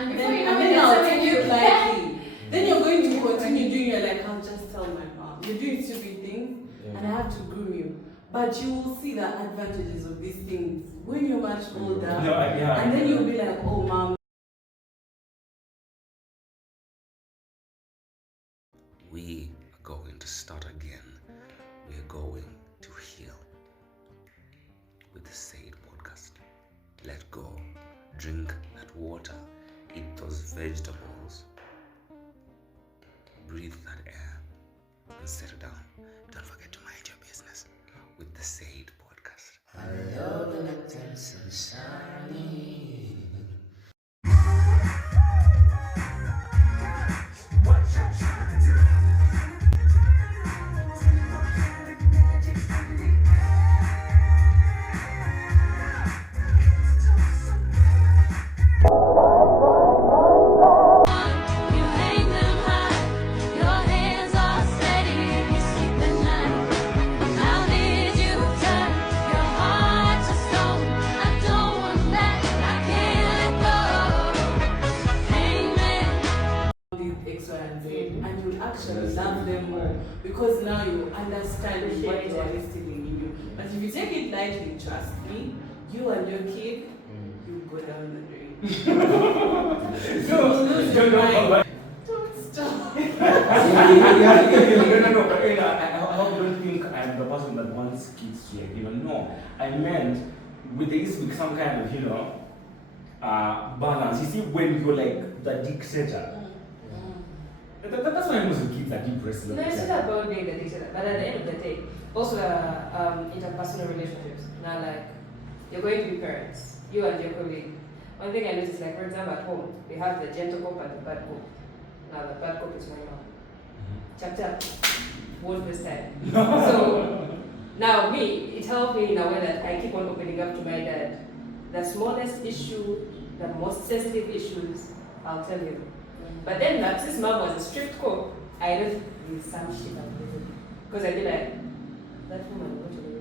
And before you know it, I'll take it lightly. Then you're going to continue doing it like, I'll just tell my mom. You're doing stupid things, and I have to groom you. But you will see the advantages of these things when you're much older. And then you'll be like, oh, mom. We are going to start again. We are going to heal with the Said podcast. Let go. Drink that water. Eat those vegetables. Breathe that air and settle down. Don't forget to mind your business with the Said podcast. I love the intense and sunny. Actually love them more because now you understand what they are instilling in you. But if you take it lightly, trust me, you and your kid, you go down the drain. You will lose your mind. Don't stop. No, I don't think I'm the person that wants kids to no. I meant with there is some kind of balance. You see, when you're like the dictator. That's why most of the kids are depressed. No, it's not about being the dictator, but at the end of the day, also interpersonal relationships. Now, like, you're going to be parents, you and your colleague. One thing I noticed, like, for example, at home, we have the gentle cop and the bad cop. Now, the bad cop is my mom. Chap chap, won't waste time. So, now me, it helped me in a way that I keep on opening up to my dad. The smallest issue, the most sensitive issues, I'll tell you. But then, like, since mom was a strict cook, I don't do some shit I'm doing. Because I'd be like, that woman, what should I do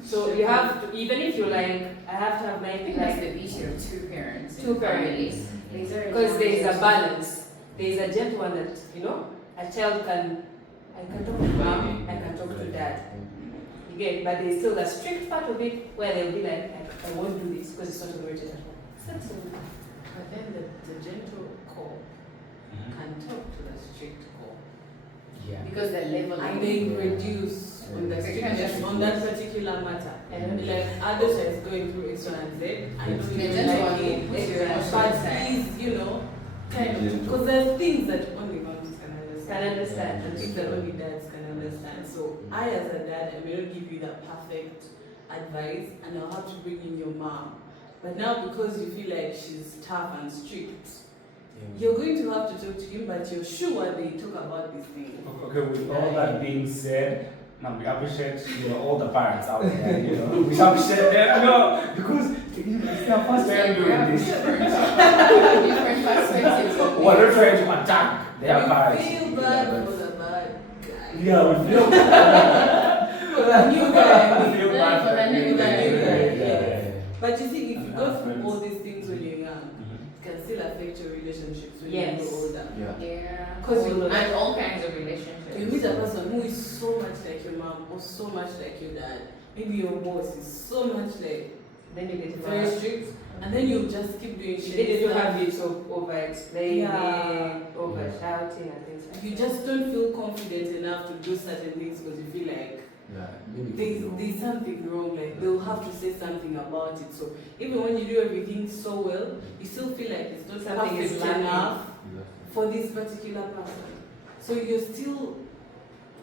this? So you have to, even if you're like, I have to have my, I think that's the beauty of two parents. Two parents. Because there's a balance. There's a gentle one that, a child can, I can talk to mom, I can talk to dad. You get, but there's still a strict part of it where they'll be like, I won't do this because it's not tolerated at home. But then the gentle call can talk to the strict call. Yeah. Because the level and they reduce on the strictness on that particular matter. And like Adosha is going through X, Y, and Z. I know you don't like it, but please, kind of, because there's things that only moms can understand. And things that only dads can understand. So I as a dad, I may not give you the perfect advice, and I'll have to bring in your mom. But now because you feel like she's tough and strict, you're going to have to talk to him, but you're sure they talk about these things. Okay, with all that being said, now we appreciate all the parents out there, we appreciate them, because it's their first time doing this. Different perspectives. We're not trying to attack their parents. We feel bad for the bad guy. Yeah, we feel bad for the new guy. We feel bad for the new guy. Yeah. But you see, if you go through all these things when you're young, it can still affect your relationships when you grow older. Yeah. Because and all kinds of relationships. You meet a person who is so much like your mom or so much like your dad. Maybe your boss is so much like, then you get very strict, and then you just keep doing shit. Then you have it of over-explaining, over-shouting and things like that. You just don't feel confident enough to do certain things because you feel like there's something wrong, like they'll have to say something about it. So even when you do everything so well, you still feel like it's not something is enough for this particular person. So you're still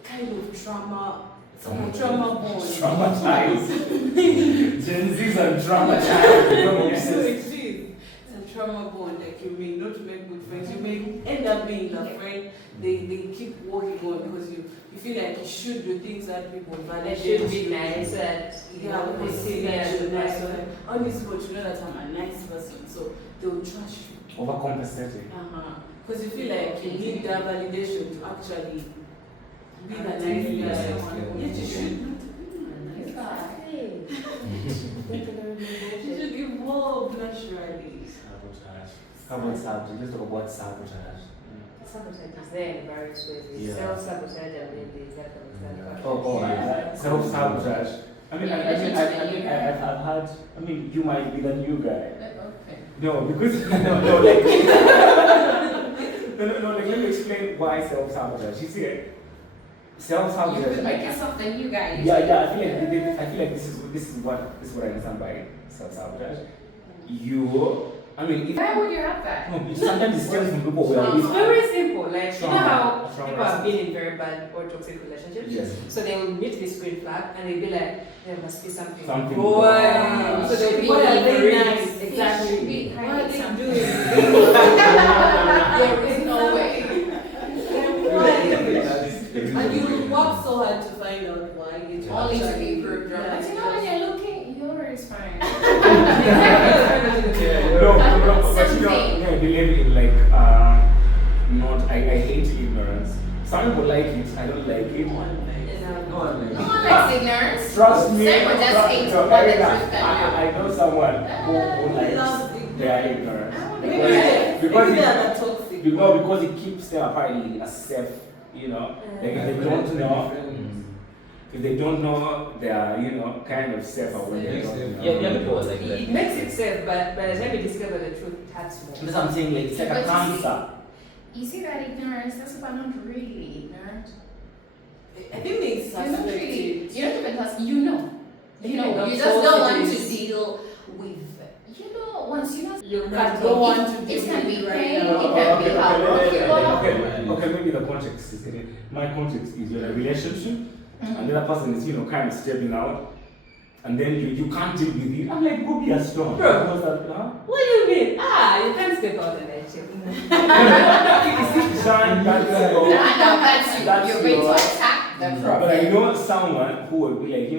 kind of trauma born. Traumatized. Gen Zs are traumatized. So it is. It's a trauma bond. Like you may not make good friends. You may end up being a friend. They keep working on because you feel like you should do things that people validate. They should be nice and they say that you're nice. On this spot, you know that I'm a nice person, so they'll trash you. Overcompensating. Because you feel like you need that validation to actually be that nice guy. Yet you should not be a nice guy. You should evolve How about sabotage? Let's talk about sabotage. Sabotage is there in various ways. Yeah. Self-sabotage and then the that kind of stuff. Oh, yeah. Self-sabotage. I mean, I've had. I mean, you might be the new guy. Okay. No, because like like let me explain why self-sabotage. You see, self-sabotage. You make yourself the new guy. Yeah. I feel like this is what I understand by self-sabotage. I mean, if Why would you have that? no, it sometimes it stems from people who are It's very simple. Like, you know how Trauma. people have been in very bad or toxic relationships? Yes. So they will meet this green flag and they'll be like, there must be something. Something. Boy. So they'll be What are they very nice? Should Exactly. be What are hiding they something. doing? There is no way. And you work so hard to find out why it's Only to be proved wrong. Yeah. But you know when you're looking, yours fine. But you know, I believe in like not. I hate ignorance. Some people like it. I don't like it. No one likes ignorance. Trust me. Some people just hate no, what the Erica, truth can I know someone who likes loves ignorance. their ignorance. Because Because they are toxic. because it keeps them apparently as safe. You know, like if they don't know. If they don't know, they are, kind of safer when they don't know. Yeah, people was like that. It makes it safe, but by the time you discover the truth, it hurts more. That's what I'm saying, like, it's like a But you see- cancer. You see that ignorance, that's people are not really ignorant. I think they You're not really, suspect. you're not even asking, you know. You know, you just False don't want to it is. deal with, once you know. You I can't don't go want on. to It deal can with be right pain, now. it can be how you are. Okay, maybe the context is, my context is you're in a relationship, and the other person is, kind of stepping out, and then you can't deal with it. I'm like, go be a storm. Bro. Because What do you mean? You can't step out and then chill. shine, that's No, that's you. That's You're going to your- attack the But problem. I know someone who would be like,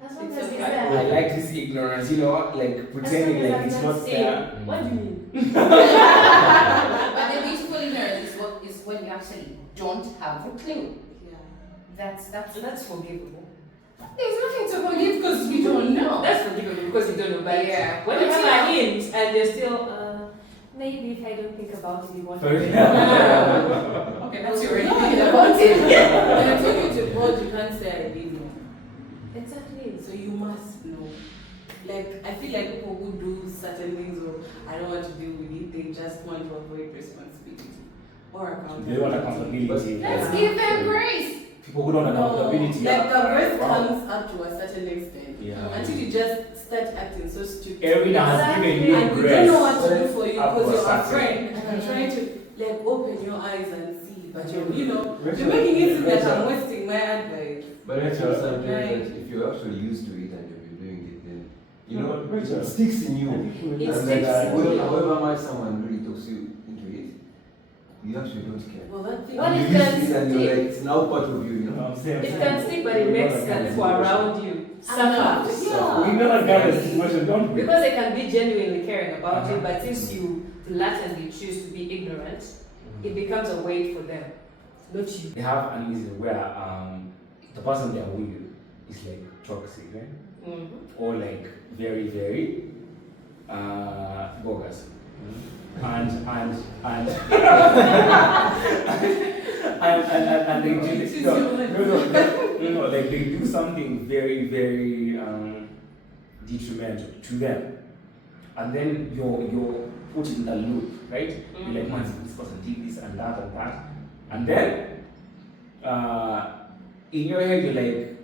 That's what what I'm I'm saying. I like this ignorance, like pretending like it's not there. What do you mean? But the beautiful ignorance is when you actually don't have a clue. That's That's forgivable. there's nothing to forgive because you don't know. That's forgivable because you don't know. But Yeah. when you But have you a know- hint and you're still, maybe if I don't think about it, you want to. Okay, that's your thinking about it. When I told you to vote, you can't say I didn't know. Exactly. So you must know. Like, I feel like people who do certain things or I don't want to deal with it, they just want to avoid responsibility or accountability. They want accountability. Let's give them grace. People who don't have accountability. Like the rest wow. comes up to a certain extent. Yeah. Until you just start acting so stupid. Everyone has given you And you grace. don't know what to do for you Up because to a you're a certain- friend and I'm trying to like open your eyes and see. But you're making it seem like I'm wasting my advice. But that's Rachel, also something right. that if you're actually used to it and you've been doing it, then Rachel, it sticks in you. It And sticks in you. however much someone really talks you into it, you actually don't care. Well, that thing. What you is use that it and you're stick? like, it's now part of you, You know what I'm saying? It can stick, but it makes the people around you suffer. We never got a situation, don't we? Because they can be genuinely caring about you, Uh-huh. but since you blatantly choose to be ignorant, it becomes a weight for them, not you. They have an easy where the person they're with is like toxic, right? Mm-hmm. Or like very, very bogus. And they do like they do something very, very detrimental to them. And then you're put in the loop, right? You're like, man, this person did this and that and that. And then in your head you're like,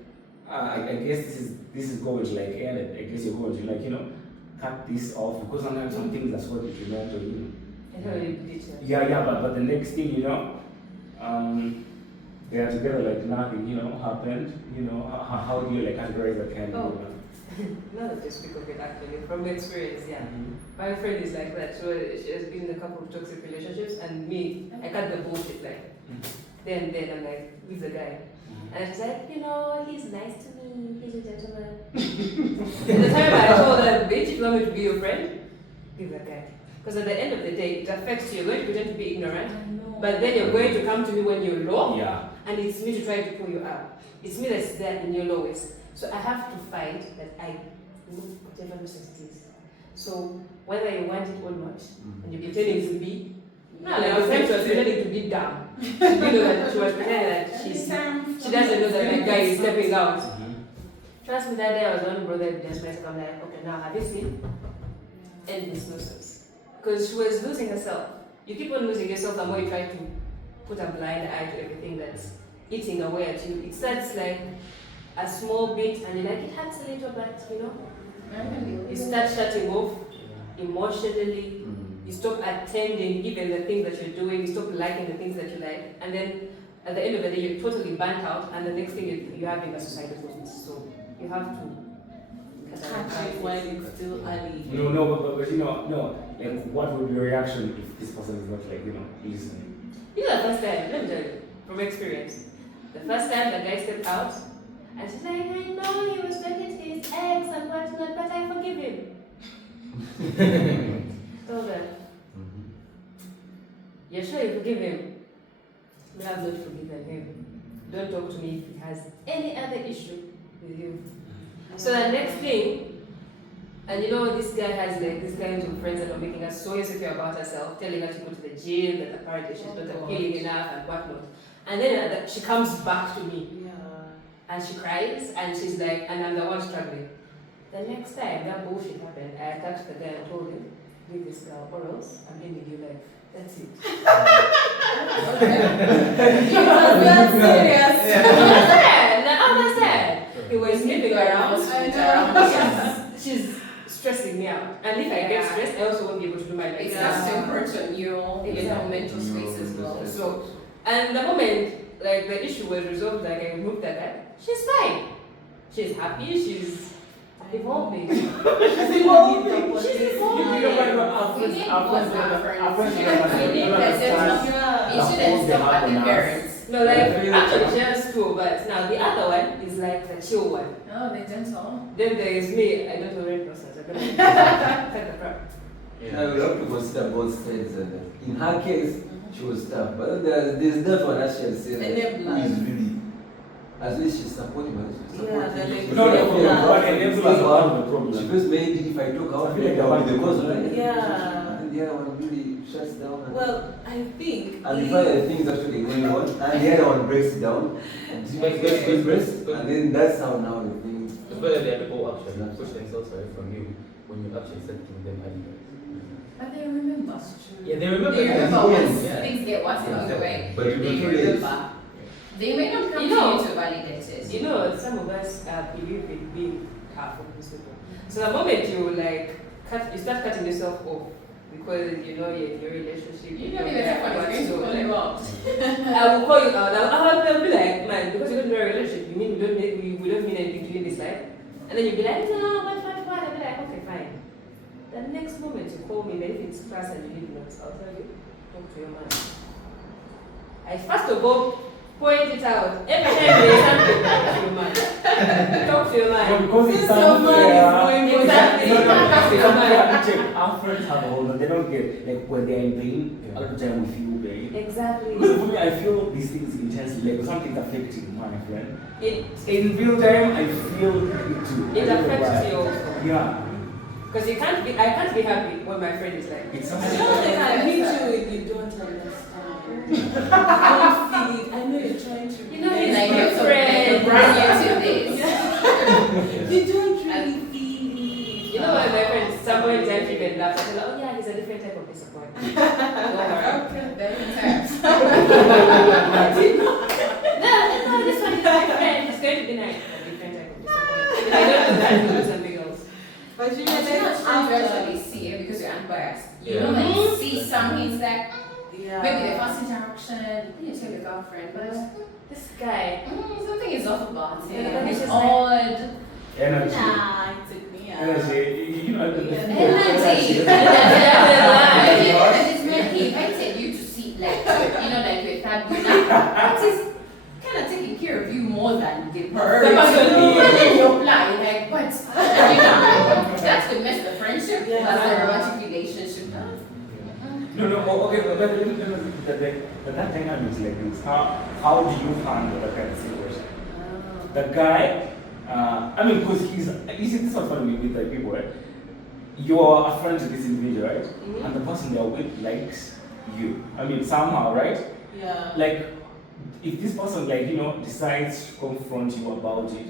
I guess this is going to like end it. I guess you're going to cut this off because sometimes some things are so detrimental, And how you ditch them. Yeah, but the next thing they are together like nothing, happened. How do you like categorize that kind of? Now that you speak of it, actually, from experience, yeah. My friend is like that. So she has been in a couple of toxic relationships, and me, I cut the bullshit like. Then I'm like, who's the guy? And she's like, he's nice to me. He's a gentleman. And the time I told her, bitch, if you want me to be your friend, be that guy. Because at the end of the day, it affects you. You're going to pretend to be ignorant, but then you're going to come to me when you're low, Yeah. and it's me to try to pull you up. It's me that's there in your lowest. So I have to fight that I, whatever process it is. So whether you want it or not, and you're You pretending to be. No, like the time she was pretending to be dumb. She didn't know that she was pretending that she doesn't know that the guy is stepping out. Trust me, that day I was on brother evidence based. I'm like, okay, now have you seen? End this nonsense. Because she was losing herself. You keep on losing yourself the more you try to put a blind eye to everything that's eating away at you. It starts like a small bit and you're like, it hurts a little bit, you know? You start shutting off emotionally. You stop attending even the things that you're doing. You stop liking the things that you like. And then at the end of the day, you're totally burnt out. And the next thing you're having a suicidal thoughts. So you have to catch it while it's still early. But you know, no. Like, what would be your reaction if this person is not like, listening? You know, the first time, let me tell you, from experience. The first time the guy stepped out, and she's like, I know he was talking to his ex and whatnot, but I forgive him. Told her, you're sure you forgive him? I have not forgiven him. Don't talk to me if he has any other issue with you. So the next thing, and this guy has like these kinds of friends that are making her so insecure about herself, telling her to go to the gym, that apparently she's not appealing enough and whatnot. And then she comes back to me. And she cries and she's like, and I'm the one struggling. The next time that bullshit happened, I attacked the guy and told him, leave this girl or else I'm ending your life. That's it. That's serious. I was sad. He was sleeping around. She's stressing me out. And if I get stressed, I also won't be able to do my life. It starts to encroach on your mental space as well. So, and the moment like the issue was resolved, like I removed that guy, she's fine. She's happy, she's evolving. She's evolving. It shouldn't stop at the parents. No, like actually she has two, but now the other one is like the chill one. Oh, the gentle. Then there is me, I don't tolerate nonsense. I don't take the crap. Now we have to consider both sides. In her case, she was tough, but there's that one that she has said that who is really, at least she's supporting her. Because maybe if I talk out, maybe I will be the cause of it. Yeah. And the other one really shuts down. Well, I think. And the other things actually going on, and the other one breaks it down. And then that's how now the thing. It's better that people actually push themselves away from you when you actually said to them, But they remember. yeah, they remember. They remember once Yeah. things get worse along the way. But They you late. remember. They may not continue to validate it. Some of us believe in being powerful people. So the moment you start cutting yourself off because you're in your relationship. You don't even have to call you out. I will call you out. I will be like, man, because you're not in a relationship, you mean we don't mean anything to you in this life? And then you'll be like, no, what? I'll be like, okay, fine. The next moment you call me, then if it's class and you need notes, I'll tell you, talk to your man. I first of all point it out. Every time there is something, talk to your man. Talk to your man. Because it's Exactly. Our friends have a hold on, they don't get like when they're in pain, a lot of time we feel pain. Exactly. Because for me, I feel these things intensely, like something's affecting my friend. It In real time, I feel it too. it affects you also. Yeah. Because I can't be happy when my friend is like, It's I something. don't think I meet you if you don't understand. You don't feel it. I know you're trying to. You know, he's Like my you're so friend. brand new to this. You don't really feel it. You know what my friends, some point in time she can laugh. I tell her, oh yeah, he's a different type of disappointment. Don't worry. Okay, very intense. No, this one is my friend. He's going to be nice. A different type of disappointment. If I don't do that, he'll do something else. But you But know, you're not sure after. you actually see it because you're unbiased. You Yeah. normally see some hints that Yeah. maybe the first interaction, you tell your girlfriend, but This guy. something is off about it. Yeah. It's odd. Energy. Nah, it took me out. Energy. You know, Energy. Yeah. If you know that it's maybe invited you to see, like, like your third dinner, that is kind of taking care of you more than the person. Personally. And then you apply, like, what? That could mess the friendship, Yeah. as the romantic relationship. No, okay, but that dynamic is like this. How do you handle that kind of situation? The guy, because you see, this was funny with the people, right? you're a friend to this individual, right? Mhm. And the person they're with likes you. I mean, somehow, right? Yeah. Like, if this person, like, you know, decides to confront you about it,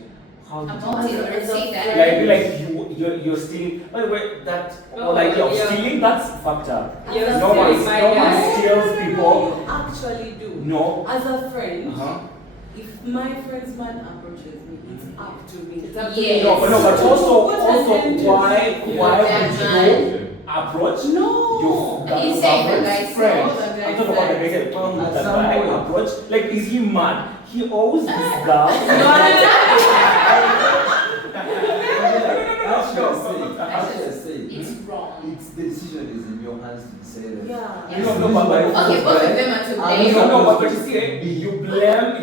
how do you About it, or say that. like you're stealing. By the way, that whole idea of yeah. stealing, that's fucked up. You're No one stealing my guy. steals people. You actually do. No. As a friend, Uh-huh. if my friend's man approaches me, it's up to me. It's up to Yes. you. No, but also What has been to why me? Yeah. would you approach No. You say the guy friend? said. I'm talking about the guy said, "Well, At the some guy point. approach. Like, is he mad? He owes this girl. I should say, It's wrong. it's the decision is in your hands to decide that. Yeah. Yes. No, but Okay, both of them are to blame. no, but you see, you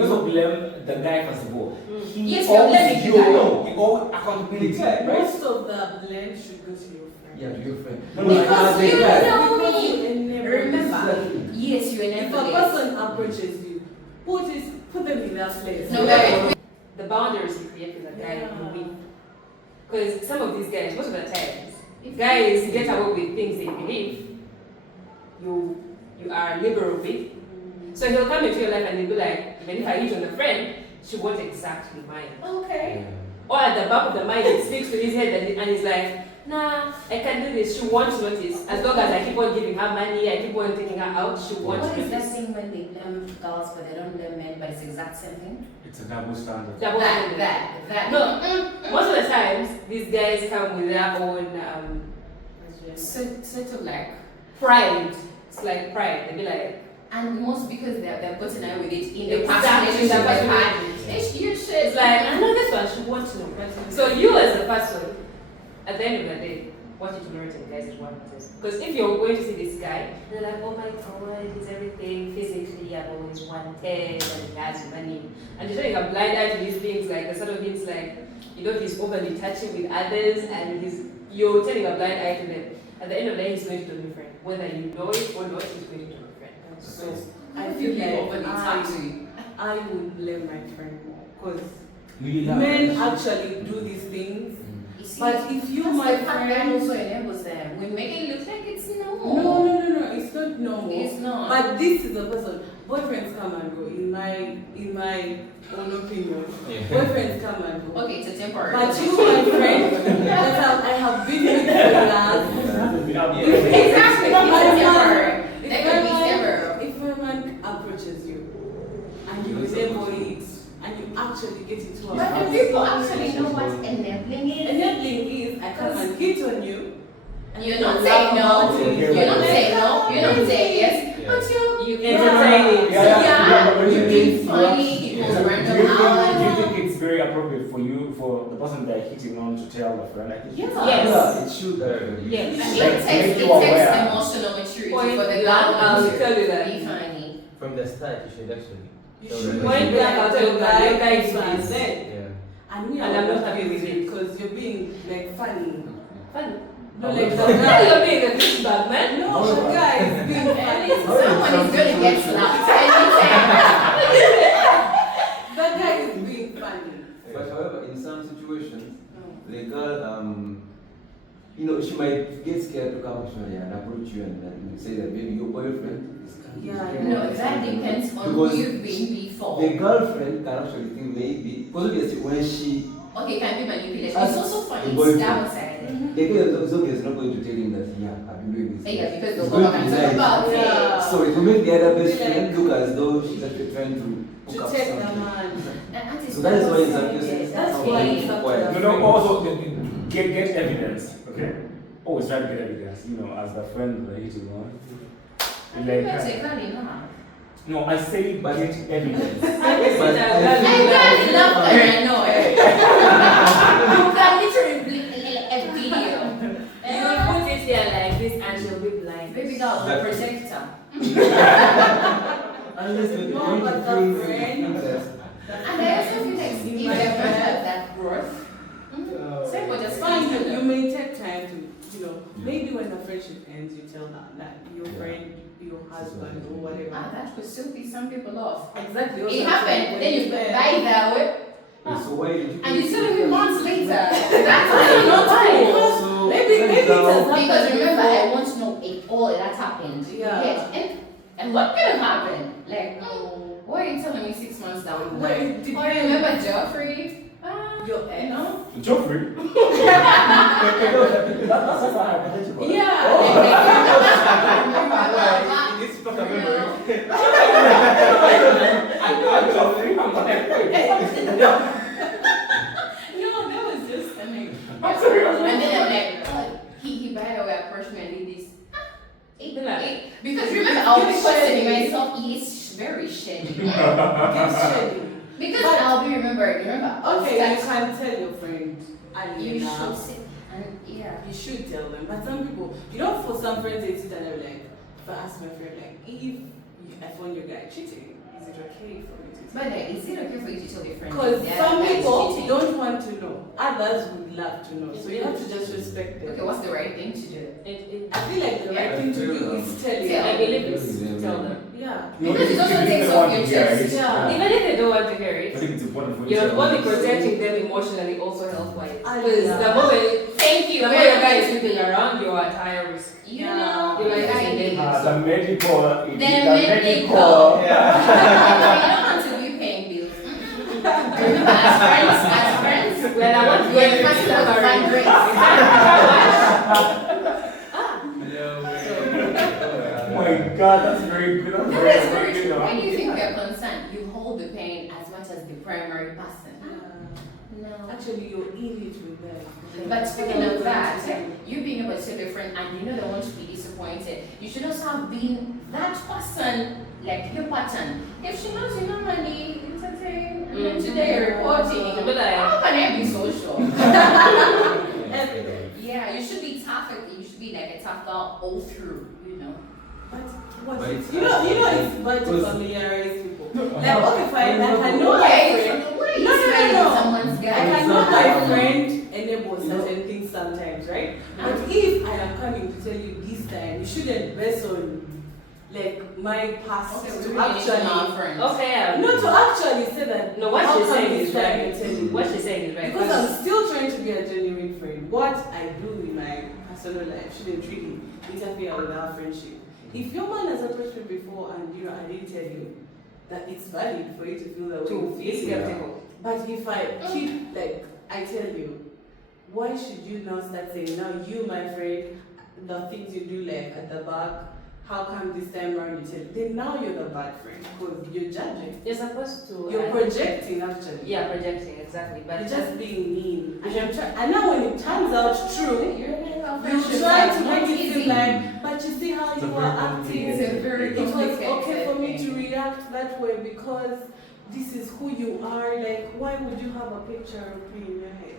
also blame the guy first of all. He Yes, you're blaming owes the you, guy. he owes accountability, right? Most of the blame should go to your friend. Yeah, to your friend. Because you know Because me. you enable Remember, this. yes, you If enable a it. person approaches you, put them in their place. No, wait. The boundaries you create with a guy Yeah. you with. Because some of these guys, most of the times, if guys get away with things they believe you are liberal with. So he'll come into your life and he'll be like, even if I hit on a friend, she won't exactly mind. Okay. Or at the back of the mind, it speaks to his head and he's like, nah, I can do this. She won't notice. As long as I keep on giving her money, I keep on taking her out, she won't What is that notice. thing when they blame girls but they don't blame men, but it's the exact same thing? It's a double standard. Double standard. That. No, most of the times, these guys come with their own Sort of like, pride. It's like pride. They be like, and most because they're putting away with it in the Exactly, past relationship that's they've what had. it It's your shit. it's like, I know this one, she wants to know. So you as a person, at the end of the day, what you tolerate in guys is what matters. Because if you're going to see this guy, they're like, oh my god, he's everything physically, I've always wanted, and he has money. And you're showing a blind eye to these things, like the sort of things like, you know, he's overly touching with others, and you're turning a blind eye to them. At the end of the day, he's going to turn your friend. Whether you know it or not, he's going to turn your friend. So I I feel feel like overly touchy. I would blame my friend more because Yeah. men actually do these things. You see, But if you, that's my the fact that friend, also enables them. We make it look like it's normal. no, it's not normal. It's not. But this is the person. Boyfriends come and go. In my own opinion, boyfriends come and go. Okay, it's a temporary. But you, my friend, that I have been with for years. Exactly, it's My man- temporary. If That my could be man- temporary. If my man approaches you and you enable it and you actually get into a But the people actually know what enabling is. enabling is I come and hit on you. And You're you not laugh saying no. about it. You're not saying no. You're not saying yes. Yeah. But you entertain it. Yeah, but you're you being think- funny. Do People you random think hours. it's very appropriate for you, for the person that hitting on to tell the friend? I think Yeah. Yes. Yeah, it should actually. Yes. It takes you aware. emotional maturity Point for the blank, I'll girl tell you to that. be funny. From the start, you should actually. You tell should them. Point blank, I'll tell you that your guy is and this. then Yeah. and we And are I'm not not happy with it. because you're being like funny. Fun. No, Oh, like the no. Now guy. you're being a douchebag, man. No, the guy is being funny. Someone is going to get slapped anytime. The guy is being funny. But however, in some situations, the girl, you know, she might get scared to come up to you and approach you and say that maybe your boyfriend is coming. Yeah, No, that depends on who Because you've been before. The girlfriend can actually think maybe, because obviously when she, Okay, can be manipulated. As It's also funny. the It's boyfriend. double-sided. the girl is not going to tell him that, yeah, I've been doing this. Yeah, because It's they'll going go to back and deny talk it. about Yeah. it. So it will make the other best Be like- friend look as though she's actually trying to To hook up take the something. man. And that is So that is why in some double-sided. cases, That's how why we it's up to require- the No, also get evidence. Okay. Always try to get evidence. You know, as the friend that hitting on. I Like, think that's exactly enough. no, I say But- get evidence. I guess But- it's I got enough that I know it. You can literally a video. You will put it here like this and she'll be blind. Baby girl, the protector. Unless when No, you're but going the to friend- feel that. And I also feel like if they ever have that growth, same for just Fine, fine. you may take time to, maybe when the friendship ends, you tell that your friend, your husband, or whatever. That could still be some people off. Exactly. It happened, then you buy that way, So why did you? and you still live months later. That's why you're not Not buying. cool. So Maybe now. Because remember, I want to know if all that happened. Yeah. Yes. And what could have happened? Like, why are you telling me 6 months down the Well, line? it Or depends. remember Geoffrey? Your ex. No. Joffrey? That's a hypothetical. Yeah. It is fuck a memory. I know Joffrey. I'm like, No, that was just I mean. I'm sorry. And then I'm like, he by the way approached me and did this. Because remember, I'll be questioning myself. He's very shady. Because I'll be remember. Okay, you can tell your friend. And You now. should sit and yeah. You should tell them. But some people, for some friends, they sit and they're like, if I ask my friend, like, if I found your guy cheating, is it okay for me to tell? But is it okay for you to tell your friend? Because that some guy is people cheating? don't want to know. Others would love to know. So you have to just respect them. Okay, what's the right thing to do? I feel like the right thing to do is tell you. I believe it's tell them. Yeah. Because it also takes off your chest. Yeah. Even if they don't want to hear I it, think it's important for you you're to only protecting them emotionally, also health-wise. Because Yeah. the moment Thank you. the moment your guy is sleeping around, you're at higher risk. You Yeah. know, You're like, I okay, did. The medical. The medical. Yeah. You don't want to be paying bills. Remember, as friends, Well, I want to we're get passing out your fine grades. Oh my god, that's very good. That's No, very, that's very very good. true. When you think we are concerned, you hold the pain as much as the primary person. No. Actually, you're in it with them. But speaking of that, you being able to tell your friend and you know they won't be disappointed, you should also have been that person, like your pattern. If she knows you normally entertain, and then today you're reporting, But how can I be social? Everything. Yeah, you should be tough. You should be like a tough girl all through, you know. But what? But it's You know, it's bad to because- familiarize people. Like, okay, fine, I can know my Why? friend. Why is No, no, no, spreading no. someone's I guy? can It's know not my like- friend enable certain things sometimes, right? But if I am coming to tell you this time, you shouldn't base on like my past Okay, we to really need to know our actually. friends. Okay, No, to actually say that. No, what how she's come saying this is time right. you're telling What me? she's saying is right. Because I'm still trying to be a genuine friend. What I do in my personal life shouldn't really interfere with our friendship. If your man has approached me before and I didn't tell you that it's valid for you to feel that way, to you be feel. skeptical. But if I keep, like, I tell you, why should you now start saying, now you, my friend, the things you do, like, at the back, how come this time around you tell? Then now you're the bad friend, because you're judging. You're supposed to. You're projecting, actually. Yeah, projecting, exactly. But You're just being mean. And now when it turns out true, You're in our you friendship. try to Not make it easy. seem like, but you see how It's a you very are acting. It's a very It was okay complicated for me to thing. react that way because this is who you are. Like, why would you have a picture of me in your head?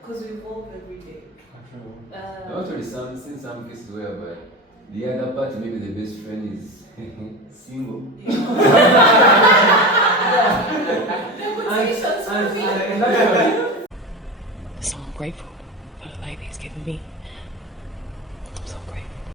Because we evolve every day. Actually, seen some cases whereby the other party, maybe the best friend is single. Negotiations for me. And So I'm grateful for the life he's given me.